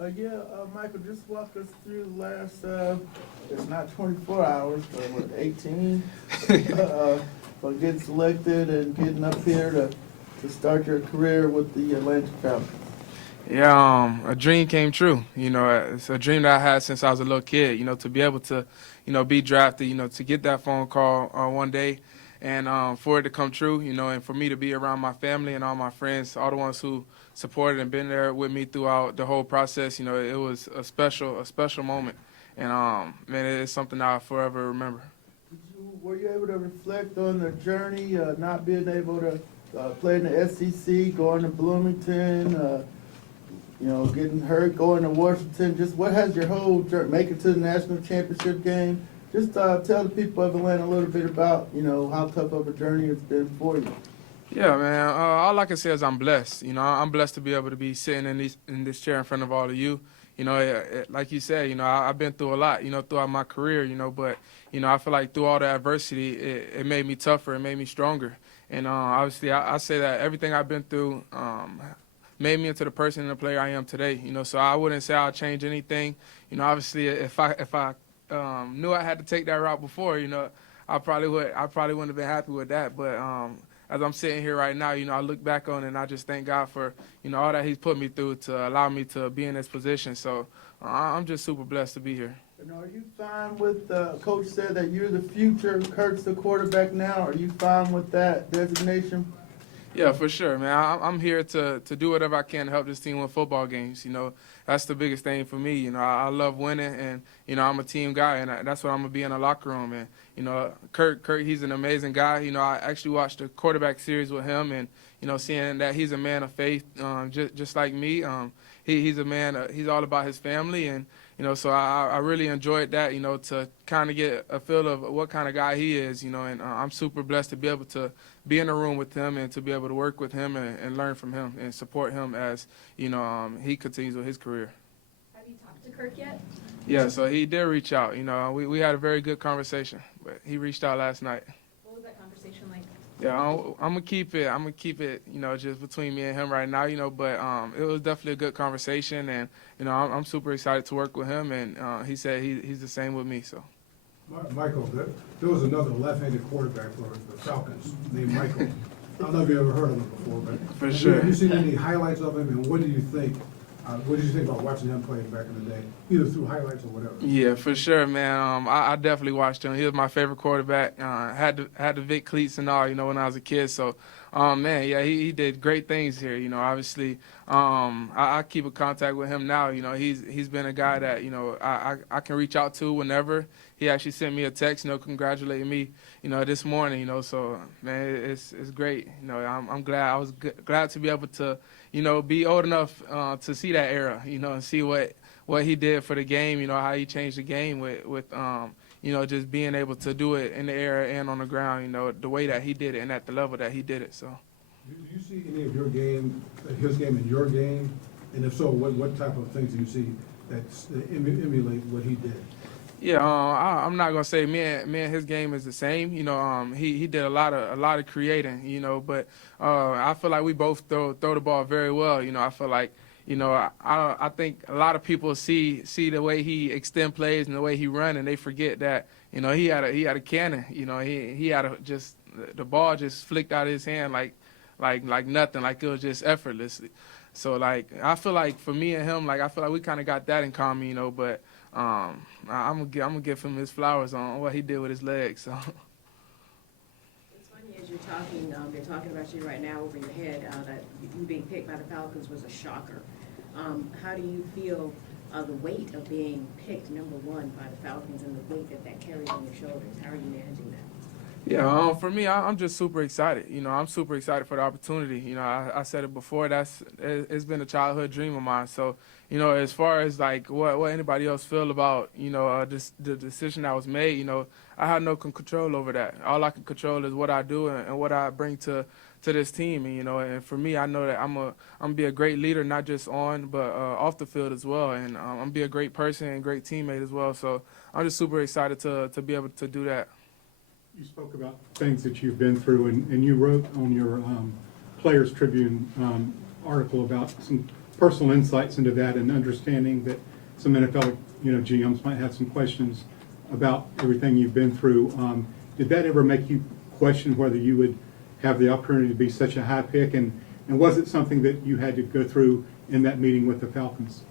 Michael, just walk us through the last, it's not 24 hours, but what, 18? But getting selected and getting up here to start your career with the Atlanta Falcons. Yeah, a dream came true. It's a dream that I had since I was a little kid. To be able to, be drafted. To get that phone call one day, and for it to come true. And for me to be around my family and all my friends, all the ones who supported and been there with me throughout the whole process. It was a special moment, and man, it's something that I'll forever remember. Were you able to reflect on the journey, not being able to play in the SEC, going to Bloomington? Getting hurt, going to Washington, just what has your whole journey, make it to the national championship game? Just tell the people of Atlanta a little bit about, how tough of a journey it's been for you. Yeah, man. All I can say is I'm blessed. I'm blessed to be able to be sitting in this chair in front of all of you. Like you said, I've been through a lot, throughout my career, but, I feel like through all the adversity, it made me tougher, it made me stronger. And obviously, I say that everything I've been through made me into the person and the player I am today. So I wouldn't say I'll change anything. Obviously, if I knew I had to take that route before, I probably wouldn't have been happy with that. But as I'm sitting here right now, I look back on it and I just thank God for all that He's put me through to allow me to be in this position. So I'm just super blessed to be here. And are you fine with Coach said that you're the future? Kirk's the quarterback now. Are you fine with that designation? Yeah, for sure, man. I'm here to do whatever I can to help this team win football games. That's the biggest thing for me. I love winning, and I'm a team guy, and that's what I'm gonna be in the locker room. And Kirk, he's an amazing guy. I actually watched the quarterback series with him, and seeing that he's a man of faith, just like me. He's a man. He's all about his family, and so I really enjoyed that. To kind of get a feel of what kind of guy he is. And I'm super blessed to be able to be in the room with him and to be able to work with him and learn from him and support him as he continues with his career. Have you talked to Kirk yet? Yeah, so he did reach out. We had a very good conversation, but he reached out last night. What was that conversation like? Yeah, I'm gonna keep it, just between me and him right now, But it was definitely a good conversation, and I'm super excited to work with him, and he said he's the same with me. So. Michael, there was another left-handed quarterback for the Falcons named Michael. I don't know if you ever heard of him before, but For sure. Have you seen any highlights of him, and what do you think? What did you think about watching him play back in the day, either through highlights or whatever? Yeah, for sure, man. I definitely watched him. He was my favorite quarterback. Had the Vick cleats and all, when I was a kid. So, man, yeah, he did great things here. Obviously, I keep in contact with him now. He's been a guy that I can reach out to whenever. He actually sent me a text, congratulating me, this morning. So, man, it's great. I'm glad. I was glad to be able to, be old enough to see that era, and see what he did for the game, how he changed the game with just being able to do it in the air and on the ground, the way that he did it and at the level that he did it. So, Do you see any of his game in your game? And if so, what type of things do you see that emulate what he did? Yeah, I'm not gonna say me and his game is the same. He did a lot of creating. But I feel like we both throw the ball very well. I feel like I think a lot of people see the way he extend plays and the way he run, and they forget that he had a cannon. He had just the ball just flicked out of his hand like nothing, like it was just effortlessly. So I feel like for me and him, I feel like we kind of got that in common. But I'm gonna give him his flowers on what he did with his legs. So. It's funny as you're talking about you right now over your head, that you being picked by the Falcons was a shocker. How do you feel the weight of being picked number one by the Falcons and the weight that carries on your shoulders? How are you managing that? Yeah, for me, I'm just super excited. I'm super excited for the opportunity. I said it before. It's been a childhood dream of mine. So, as far as what anybody else feel about, the decision that was made, I had no control over that. All I can control is what I do and what I bring to this team. And for me, I know that I'm gonna be a great leader, not just on but off the field as well. And I'm gonna be a great person and great teammate as well. So I'm just super excited to be able to do that. You spoke about things that you've been through, and you wrote on your Players Tribune article about some personal insights into that and understanding that some NFL, GMs might have some questions about everything you've been through. Did that ever make you question whether you would have the opportunity to be such a high pick? And was it something that you had to go through in that meeting with the Falcons?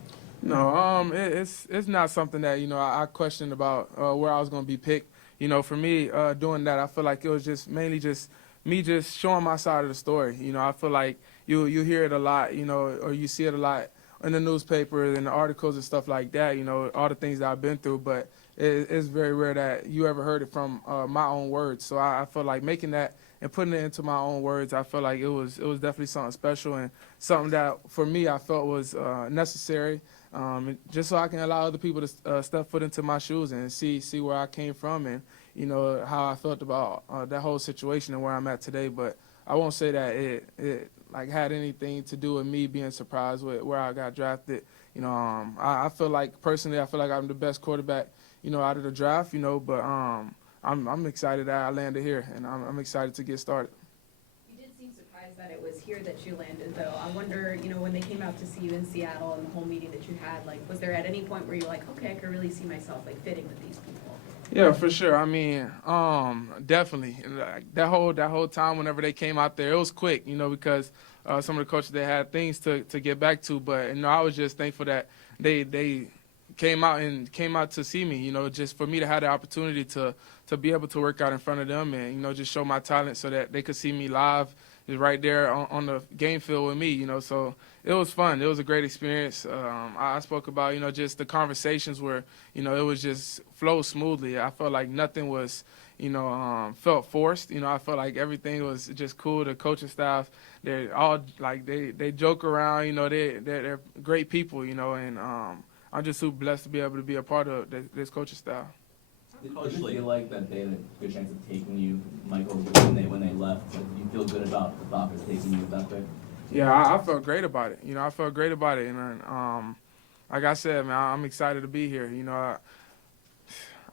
No, it's not something that I questioned about where I was going to be picked. For me, doing that, I feel like it was just mainly just me just showing my side of the story. I feel like you hear it a lot, or you see it a lot in the newspaper and the articles and stuff like that. All the things that I've been through, but it's very rare that you ever heard it from my own words. So I feel like making that and putting it into my own words, I feel like it was definitely something special and something that for me I felt was necessary. Just so I can allow other people to step foot into my shoes and see where I came from and how I felt about that whole situation and where I'm at today. But I won't say that it like had anything to do with me being surprised with where I got drafted. I feel like personally I feel like I'm the best quarterback out of the draft. But I'm excited that I landed here and I'm excited to get started. You did seem surprised that it was here that you landed, though. I wonder, when they came out to see you in Seattle and the whole meeting that you had, like, was there at any point where you're like, okay, I could really see myself, like, fitting with these people? Yeah, for sure. I mean, definitely. Like, that whole time whenever they came out there, it was quick, because some of the coaches, they had things to get back to. But, I was just thankful that they came out to see me, just for me to have the opportunity to be able to work out in front of them and, just show my talent so that they could see me live just right there on the game field with me, So it was fun. It was a great experience. I spoke about, just the conversations where, it was just flow smoothly. I felt like nothing was, felt forced. I felt like everything was just cool. The coaching staff, they're all like, they joke around, they're great people, and I'm just super blessed to be able to be a part of this coaching staff. Did you feel like that they had a good chance of taking you, Michael, when they left? Like, do you feel good about the Falcons taking you that quick? Yeah, I felt great about it. I felt great about it. And like I said, man, I'm excited to be here.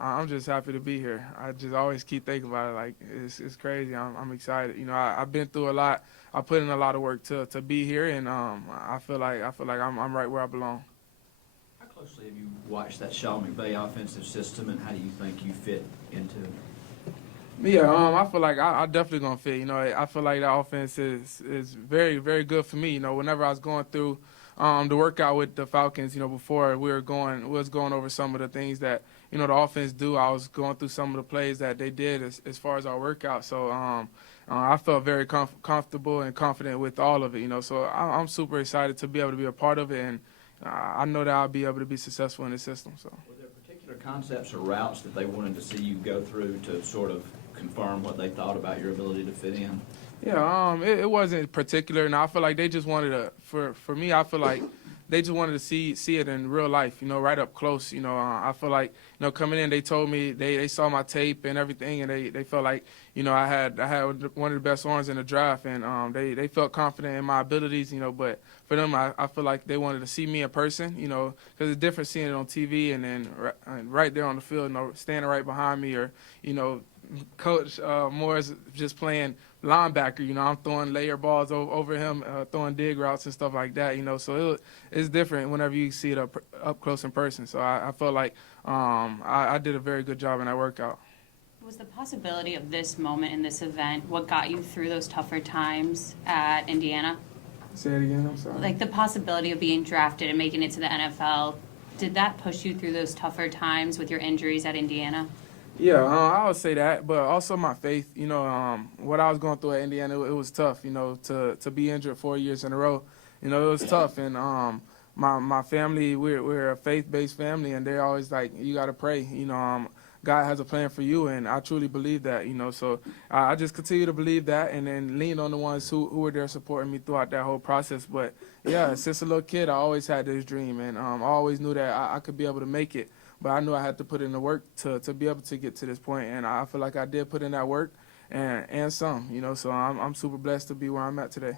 I'm just happy to be here. I just always keep thinking about it. Like, it's crazy. I'm excited. I've been through a lot. I put in a lot of work to be here, and I feel like I'm right where I belong. How closely have you watched that Sean McVay offensive system, and how do you think you fit into it? Yeah, I feel like I definitely gonna fit. I feel like the offense is very, very good for me. Whenever I was going through the workout with the Falcons, before we was going over some of the things that the offense do. I was going through some of the plays that they did as far as our workout. So I felt very comfortable and confident with all of it. So I'm super excited to be able to be a part of it, and I know that I'll be able to be successful in the system. So. Were there particular concepts or routes that they wanted to see you go through to sort of confirm what they thought about your ability to fit in? Yeah, it wasn't particular, and I feel like they just wanted to. For me, I feel like they just wanted to see it in real life, right up close. I feel like coming in, they told me they saw my tape and everything, and they felt like I had one of the best arms in the draft, and they felt confident in my abilities, But for them, I feel like they wanted to see me in person, because it's different seeing it on TV and then right there on the field, standing right behind me, or Coach Moore's just playing linebacker. I'm throwing layer balls over him, throwing dig routes and stuff like that. So it's different whenever you see it up close in person. So I felt like I did a very good job in that workout. Was the possibility of this moment in this event what got you through those tougher times at Indiana? Say it again. I'm sorry. Like the possibility of being drafted and making it to the NFL, did that push you through those tougher times with your injuries at Indiana? Yeah, I would say that, but also my faith. What I was going through at Indiana, it was tough. To be injured 4 years in a row, it was tough. And my family, we're a faith-based family, and they're always like, you got to pray. God has a plan for you, and I truly believe that. So I just continue to believe that, and then lean on the ones who were there supporting me throughout that whole process. But yeah, since a little kid, I always had this dream, and I always knew that I could be able to make it. But I knew I had to put in the work to be able to get to this point, and I feel like I did put in that work and some, So I'm super blessed to be where I'm at today.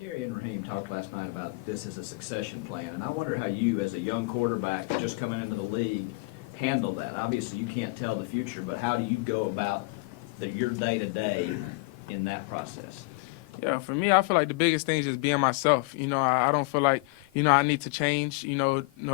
Terry and Raheem talked last night about this as a succession plan, and I wonder how you, as a young quarterback just coming into the league, handle that. Obviously, you can't tell the future, but how do you go about your day-to-day in that process? Yeah, for me, I feel like the biggest thing is just being myself. You know, I don't feel like, you know, I need to change,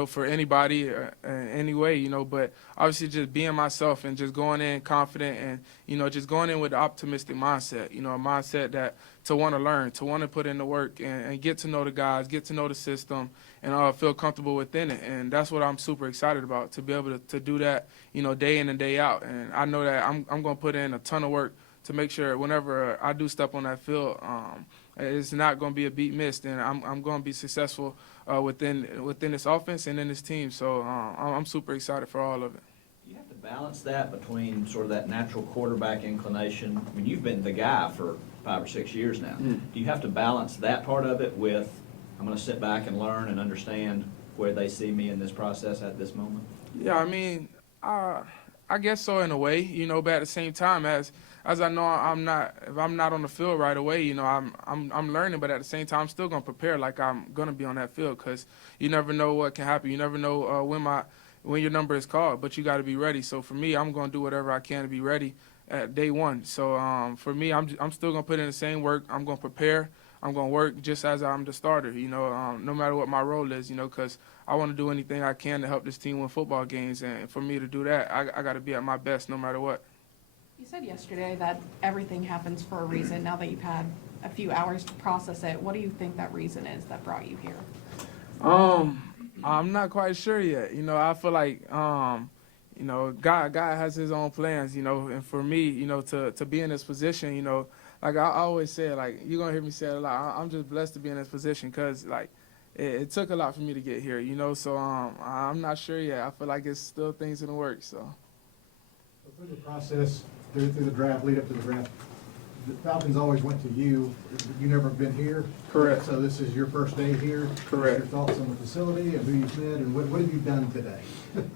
for anybody any way, but obviously just being myself and just going in confident and, just going in with an optimistic mindset, a mindset that to want to learn, to want to put in the work and get to know the guys, get to know the system and feel comfortable within it. And that's what I'm super excited about, to be able to do that, day in and day out. And I know that I'm going to put in a ton of work to make sure whenever I do step on that field, it's not going to be a beat missed, and I'm going to be successful within this offense and in this team. So I'm super excited for all of it. You have to balance that between sort of that natural quarterback inclination. I mean, you've been the guy for 5 or 6 years now. Mm. Do you have to balance that part of it with, I'm going to sit back and learn and understand where they see me in this process at this moment? Yeah, I mean, I guess so in a way, but at the same time, as I know if I'm not on the field right away, I'm learning, but at the same time, I'm still gonna prepare like I'm gonna be on that field, because you never know what can happen. You never know when your number is called, but you got to be ready. So for me, I'm gonna do whatever I can to be ready at day one. So for me, I'm still gonna put in the same work. I'm gonna prepare. I'm gonna work just as I'm the starter. No matter what my role is. Because I want to do anything I can to help this team win football games, and for me to do that, I got to be at my best no matter what. You said yesterday that everything happens for a reason. Now that you've had a few hours to process it, what do you think that reason is that brought you here? I'm not quite sure yet. I feel like, God has His own plans. And for me, to be in this position, like I always say, like you're gonna hear me say it a lot. I'm just blessed to be in this position, because like it took a lot for me to get here. So I'm not sure yet. I feel like it's still things in the works. So Through the process, through the draft, lead up to the draft, the Falcons always went to you. You never been here. Correct. So this is your first day here. Correct. What's your thoughts on the facility and who you've met and what have you done today?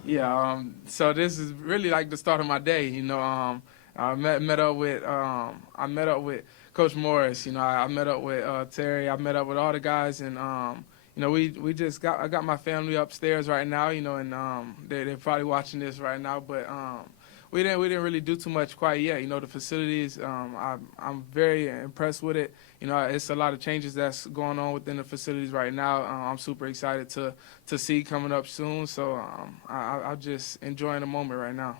yeah, so this is really like the start of my day. I met up with Coach Morris. I met up with Terry. I met up with all the guys, and we just I got my family upstairs right now. And they're probably watching this right now, but we didn't really do too much quite yet. The facilities, I'm very impressed with it. It's a lot of changes that's going on within the facilities right now. I'm super excited to see coming up soon. So I'm just enjoying the moment right now.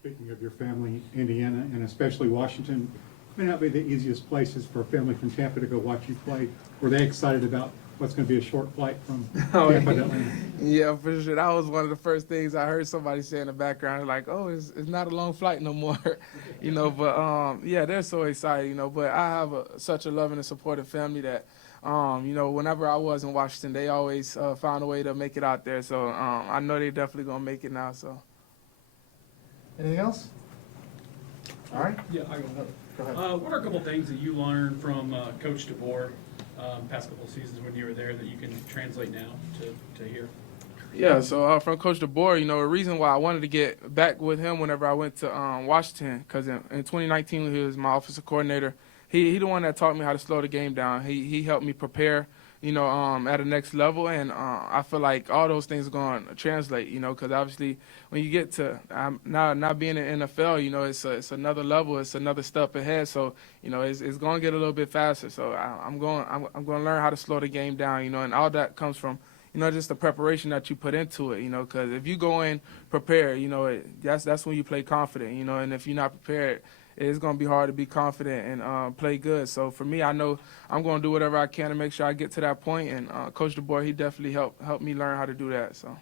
Speaking of your family, Indiana, and especially Washington, may not be the easiest places for a family from Tampa to go watch you play. Were they excited about what's going to be a short flight from Tampa to Atlanta? Yeah, for sure. That was one of the first things I heard somebody say in the background, like, "Oh, it's not a long flight no more," But yeah, they're so excited, But I have such a loving and supportive family that, whenever I was in Washington, they always found a way to make it out there. So I know they're definitely gonna make it now. So. Anything else? All right. Yeah, I got Go ahead. another. What are a couple things that you learned from Coach DeBoer past couple of seasons when you were there that you can translate now to here? Yeah, so from Coach DeBoer, the reason why I wanted to get back with him whenever I went to Washington, because in 2019 when he was my offensive coordinator, he the one that taught me how to slow the game down. He helped me prepare, at a next level, and I feel like all those things are going to translate, because obviously when you get to not being in the NFL, it's another level, it's another step ahead. So it's going to get a little bit faster. So I'm going to learn how to slow the game down, and all that comes from just the preparation that you put into it, because if you go in prepared, that's when you play confident, and if you're not prepared, it's going to be hard to be confident and play good. So for me, I know I'm going to do whatever I can to make sure I get to that point, and Coach DeBoer, he definitely helped me learn how to do that. So.